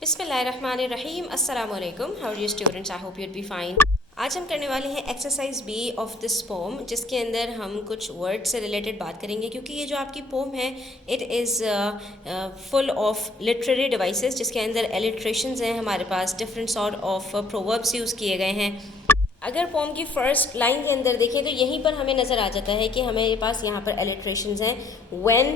बिस्मिल्लाहिर्रहमानिर्रहीम अस्सलाम वालेकुम। How are you students? I hope you'd be fine. आज हम करने वाले हैं exercise B of this poem, जिसके अंदर हम कुछ वर्ड से रिलेटेड बात करेंगे, क्योंकि ये जो आपकी पोम है it is full of literary devices, जिसके अंदर एलिट्रेशंस हैं हमारे पास, different sort of proverbs use किए गए हैं। अगर पोम की फर्स्ट लाइन के अंदर देखें तो यहीं पर हमें नज़र आ जाता है कि हमारे पास यहाँ पर एलिट्रेशंस हैं। When,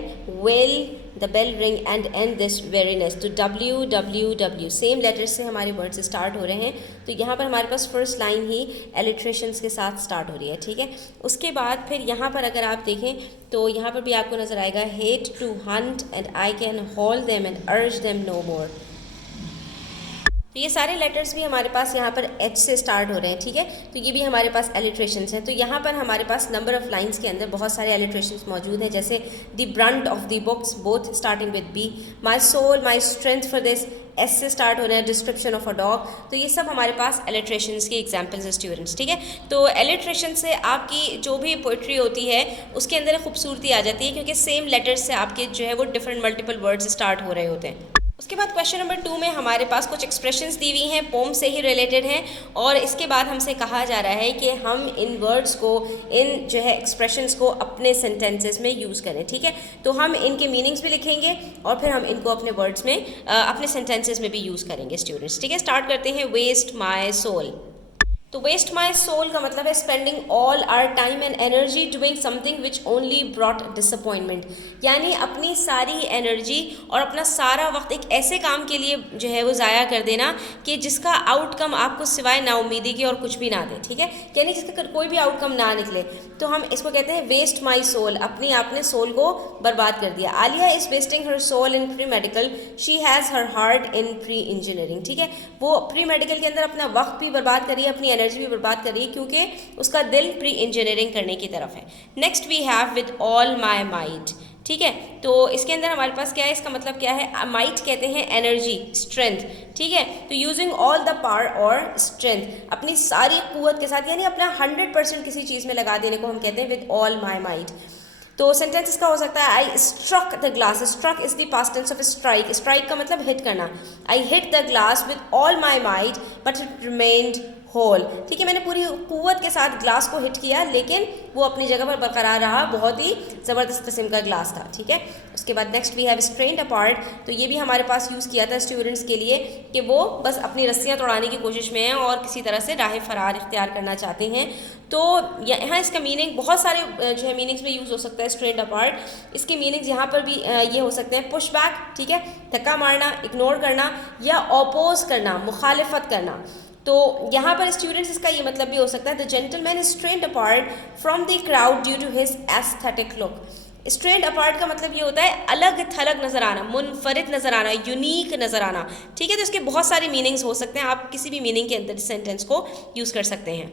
will, the bell ring and and this very next. तो W W W same letters से हमारे वर्ड्स स्टार्ट हो रहे हैं। तो यहाँ पर हमारे पास फर्स्ट लाइन ही एलिट्रेशंस के साथ स्टार्ट हो रही है, ठीक है। उसके बाद फिर यहाँ पर अगर आप देखें तो यहाँ पर भी आपको नज़र आएगा hate to hunt and I can hold them and urge them no more. तो ये सारे लेटर्स भी हमारे पास यहाँ पर एच से स्टार्ट हो रहे हैं, ठीक है। तो ये भी हमारे पास एलिट्रेशंस हैं। तो यहाँ पर हमारे पास नंबर ऑफ लाइंस के अंदर बहुत सारे एलिट्रेशंस मौजूद हैं, जैसे the brunt of the books both starting with B, my soul my strength for this, S से स्टार्ट हो रहे हैं, डिस्क्रिप्शन ऑफ अ डॉग। तो ये सब हमारे पास एलिट्रेशंस की एग्जाम्पल्स हैं स्टूडेंट्स, ठीक है। तो एलिट्रेशन से आपकी जो भी पोइट्री होती है उसके अंदर खूबसूरती आ जाती है, क्योंकि सेम लेटर्स से आपके जो है वो डिफरेंट मल्टीपल वर्ड्स स्टार्ट हो रहे होते हैं। उसके बाद क्वेश्चन नंबर 2 में हमारे पास कुछ एक्सप्रेशंस दी हुई हैं, पोम से ही रिलेटेड हैं, और इसके बाद हमसे कहा जा रहा है कि हम इन वर्ड्स को, इन जो है एक्सप्रेशंस को अपने सेंटेंसेस में यूज़ करें, ठीक है। तो हम इनके मीनिंग्स भी लिखेंगे और फिर हम इनको अपने वर्ड्स में अपने सेंटेंसेस में भी यूज़ करेंगे स्टूडेंट्स, ठीक है। स्टार्ट करते हैं। Waste my soul. तो वेस्ट माई सोल का मतलब है spending all our time and energy doing something which only brought disappointment, यानी अपनी सारी एनर्जी और अपना सारा वक्त एक ऐसे काम के लिए जो है वो ज़ाया कर देना कि जिसका आउटकम आपको सिवाय नाउमीदी के और कुछ भी ना दे, ठीक है, यानी जिसका कोई भी आउटकम ना निकले। तो हम इसको कहते हैं वेस्ट माई सोल, अपनी आपने सोल को बर्बाद कर दिया। Alia is wasting her soul in pre medical, she has her heart in pre engineering, ठीक है। वो प्री मेडिकल के अंदर अपना वक्त भी बर्बाद करिए, अपनी एनर्जी भी बर्बाद करिए, क्योंकि उसका दिल प्री इंजीनियरिंग करने की तरफ है। Next we have with all my might, ठीक है। तो इसके अंदर हमारे पास क्या है, इसका मतलब क्या है, माइट कहते हैं एनर्जी, स्ट्रेंथ, ठीक है। तो यूजिंग ऑल द पावर और स्ट्रेंथ, अपनी सारी कुव्वत के साथ, यानी अपना 100% किसी चीज़ में लगा देने को हम कहते हैं विद ऑल माई माइट। तो सेंटेंस इसका हो सकता है I struck the glass. Struck is the past tense of strike. Strike का मतलब हिट करना। I hit the glass with all my might but it remained whole, ठीक है। मैंने पूरी कुव्वत के साथ ग्लास को हिट किया, लेकिन वो अपनी जगह पर बरकरार रहा। बहुत ही ज़बरदस्त किस्म का ग्लास था, ठीक है। उसके बाद next we have stand apart. तो ये भी हमारे पास यूज़ किया था स्टूडेंट्स के लिए कि वो बस अपनी रस्सियाँ तोड़ाने की कोशिश में हैं और किसी तरह से राह फरार इख्तियार करना चाहते हैं। तो यहाँ इसका मीनिंग बहुत सारे जो है मीनिंग्स में यूज़ हो सकता है स्ट्रेंड अपार्ट। इसके मीनिंग्स यहाँ पर भी ये हो सकते हैं पुश बैक, ठीक है, धक्का मारना, इग्नोर करना, या ऑपोज करना, मुखालिफत करना। तो यहाँ पर स्टूडेंट्स इसका ये मतलब भी हो सकता है the gentleman is stand apart from the crowd due to his aesthetic look. Stand apart का मतलब ये होता है अलग थलग नज़र आना, मुनफरिद नज़र आना, यूनिक नज़र आना, ठीक है। तो इसके बहुत सारे मीनिंग्स हो सकते हैं, आप किसी भी मीनिंग के अंदर सेंटेंस को यूज़ कर सकते हैं।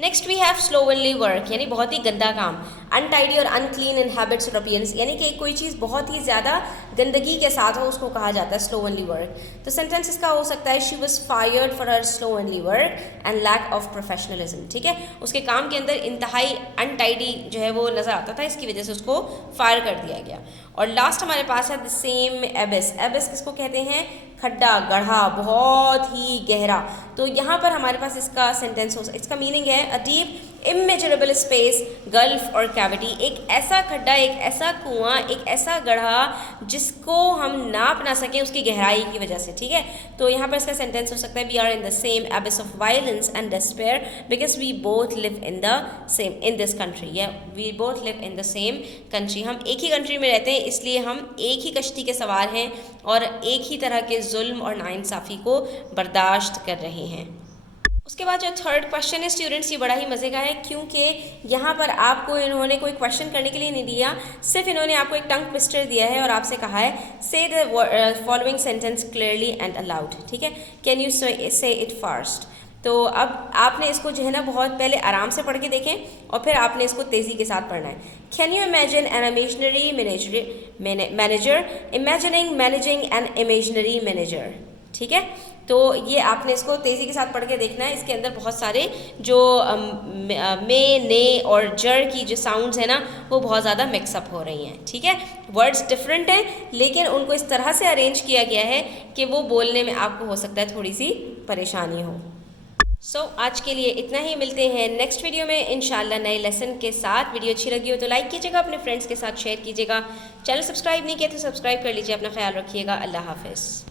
Next we have slovenly work, यानी बहुत ही गंदा काम। अनटाइडी और अनक्लीन इन हैबिट्स और अपीयरेंस, यानी कि कोई चीज़ बहुत ही ज़्यादा गंदगी के साथ हो उसको कहा जाता है स्लोवनली वर्क। तो सेंटेंस इसका हो सकता है she was fired for her slovenly work and lack of professionalism, ठीक है। उसके काम के अंदर इंतहाई अनटाइडी जो है वो नज़र आता था, इसकी वजह से उसको फायर कर दिया गया। और लास्ट हमारे पास है द सेम एबिस। एबिस किसको कहते हैं, खड्डा, गढ़ा, बहुत ही गहरा। तो यहाँ पर हमारे पास इसका सेंटेंस हो, इसका मीनिंग है a deep immeasurable space, gulf और कैविटी, एक ऐसा खड्डा, एक ऐसा कुआं, एक ऐसा गढ़ा जिसको हम नाप ना सकें उसकी गहराई की वजह से, ठीक है। तो यहाँ पर इसका सेंटेंस हो सकता है we are in the same abyss of violence and despair because we both live in the same in this country, या we both live in the same country. हम एक ही कंट्री में रहते हैं, इसलिए हम एक ही कश्ती के सवार हैं और एक ही तरह के जुल्म और नाइंसाफ़ी को बर्दाश्त कर रहे हैं। उसके बाद जो थर्ड क्वेश्चन है स्टूडेंट्स, ये बड़ा ही मज़े का है, क्योंकि यहाँ पर आपको इन्होंने कोई क्वेश्चन करने के लिए नहीं दिया, सिर्फ इन्होंने आपको एक टंग ट्विस्टर दिया है और आपसे कहा है से the following sentence clearly and allowed, ठीक है। कैन यू से इट फास्ट। तो अब आपने इसको जो है ना बहुत पहले आराम से पढ़ के देखें और फिर आपने इसको तेज़ी के साथ पढ़ना है। Can you imagine an imaginary manager, imagining managing an imaginary manager, ठीक है, तो ये आपने इसको तेज़ी के साथ पढ़ के देखना है। इसके अंदर बहुत सारे जो मे, ने और जर की जो साउंड्स है ना वो बहुत ज़्यादा मिक्सअप हो रही हैं। ठीक है, वर्ड्स डिफरेंट हैं लेकिन उनको इस तरह से अरेंज किया गया है कि वो बोलने में आपको हो सकता है थोड़ी सी परेशानी हो। आज के लिए इतना ही, मिलते हैं नेक्स्ट वीडियो में इंशाल्लाह नए लेसन के साथ। वीडियो अच्छी लगी हो तो लाइक कीजिएगा, अपने फ्रेंड्स के साथ शेयर कीजिएगा। चैनल सब्सक्राइब नहीं किया तो सब्सक्राइब कर लीजिए। अपना ख्याल रखिएगा। अल्लाह हाफ़िज़।